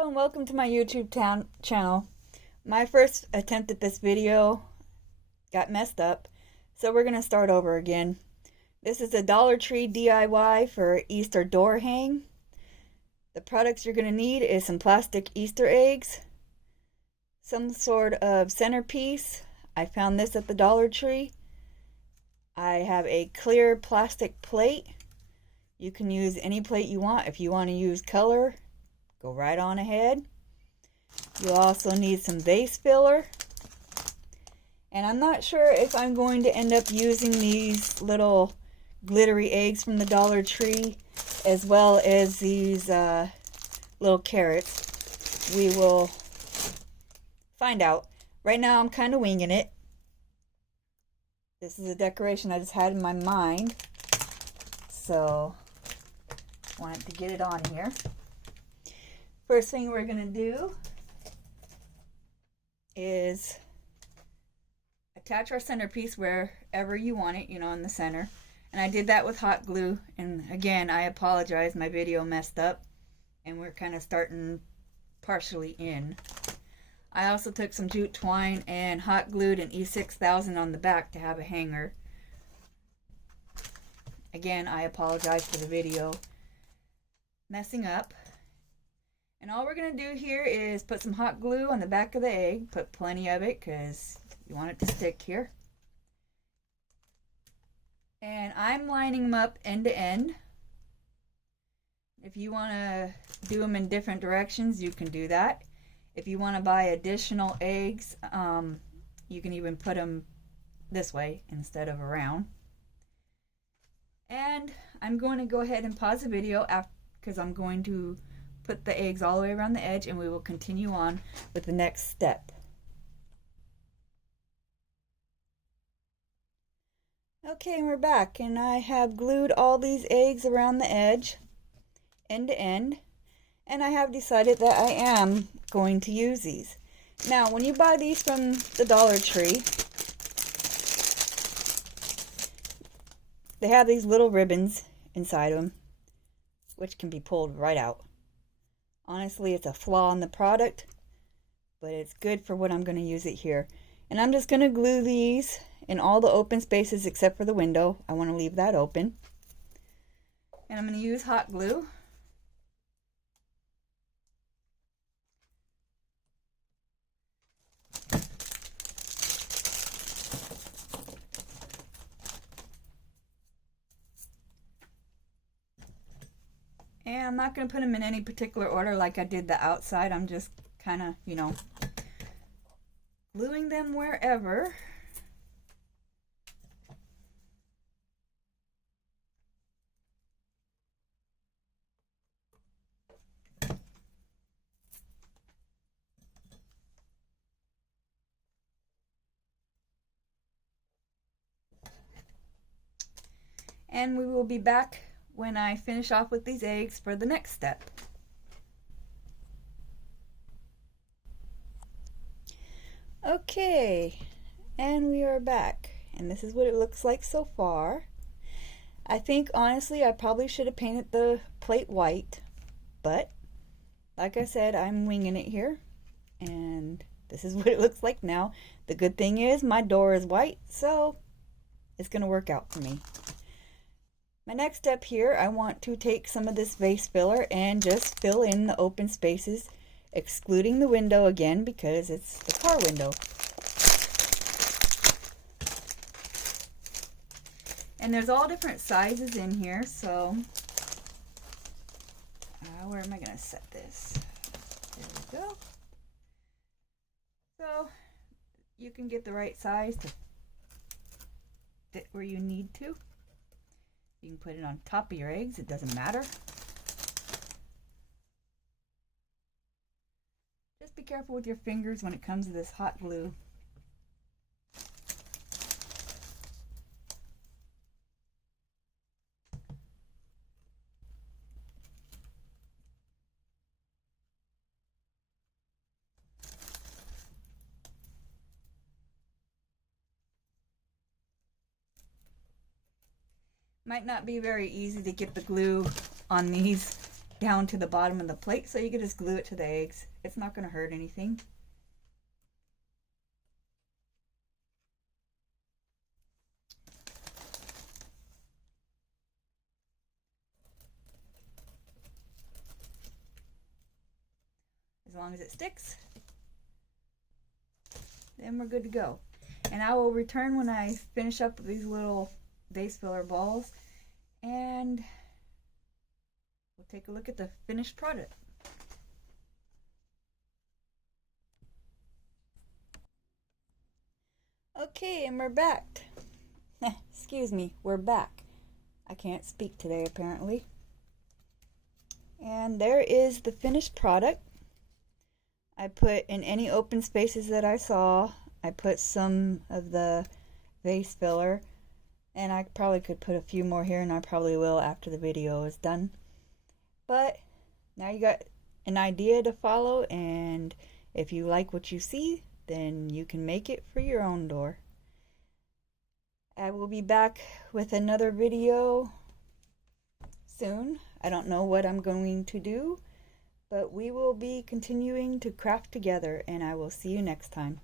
Hello and welcome to my YouTube channel. My first attempt at this video got messed up, so we're going to start over again. This is a Dollar Tree DIY for Easter door hang. The products you're going to need is some plastic Easter eggs, some sort of centerpiece. I found this at the Dollar Tree. I have a clear plastic plate. You can use any plate you want. If you want to use color, go right on ahead. You'll also need some vase filler. And I'm not sure if I'm going to end up using these little glittery eggs from the Dollar Tree as well as these little carrots. We will find out. Right now I'm kind of winging it. This is a decoration I just had in my mind, so I wanted to get it on here. First thing we're going to do is attach our centerpiece wherever you want it, in the center. And I did that with hot glue. And again, I apologize, my video messed up and we're kind of starting partially in. I also took some jute twine and hot glued an E6000 on the back to have a hanger. Again, I apologize for the video messing up. And all we're going to do here is put some hot glue on the back of the egg. Put plenty of it because you want it to stick here. And I'm lining them up end to end. If you want to do them in different directions, you can do that. If you want to buy additional eggs, you can even put them this way instead of around. And I'm going to go ahead and pause the video because I'm going to put the eggs all the way around the edge, and we will continue on with the next step. Okay, and we're back, and I have glued all these eggs around the edge, end to end, and I have decided that I am going to use these. Now, when you buy these from the Dollar Tree, they have these little ribbons inside them, which can be pulled right out. Honestly, it's a flaw in the product, but it's good for what I'm going to use it here. And I'm just going to glue these in all the open spaces except for the window. I want to leave that open. And I'm going to use hot glue. And I'm not going to put them in any particular order like I did the outside. I'm just kind of, gluing them wherever. And we will be back when I finish off with these eggs for the next step. Okay, and we are back, and this is what it looks like so far. I think honestly I probably should have painted the plate white, but like I said, I'm winging it here, and this is what it looks like now. The good thing is my door is white, so it's gonna work out for me. My next step here, I want to take some of this vase filler and just fill in the open spaces, excluding the window again because it's the car window. And there's all different sizes in here, so where am I going to set this? There we go. So you can get the right size to fit where you need to. You can put it on top of your eggs, it doesn't matter. Just be careful with your fingers when it comes to this hot glue. Might not be very easy to get the glue on these down to the bottom of the plate, so you can just glue it to the eggs. It's not going to hurt anything. As long as it sticks, then we're good to go. And I will return when I finish up these little vase filler balls, and we'll take a look at the finished product. Okay, and we're back. Excuse me, we're back. I can't speak today apparently. And there is the finished product. I put in any open spaces that I saw, I put some of the vase filler, and I probably could put a few more here, and I probably will after the video is done. But now you got an idea to follow, and if you like what you see, then you can make it for your own door. I will be back with another video soon. I don't know what I'm going to do, but we will be continuing to craft together, and I will see you next time.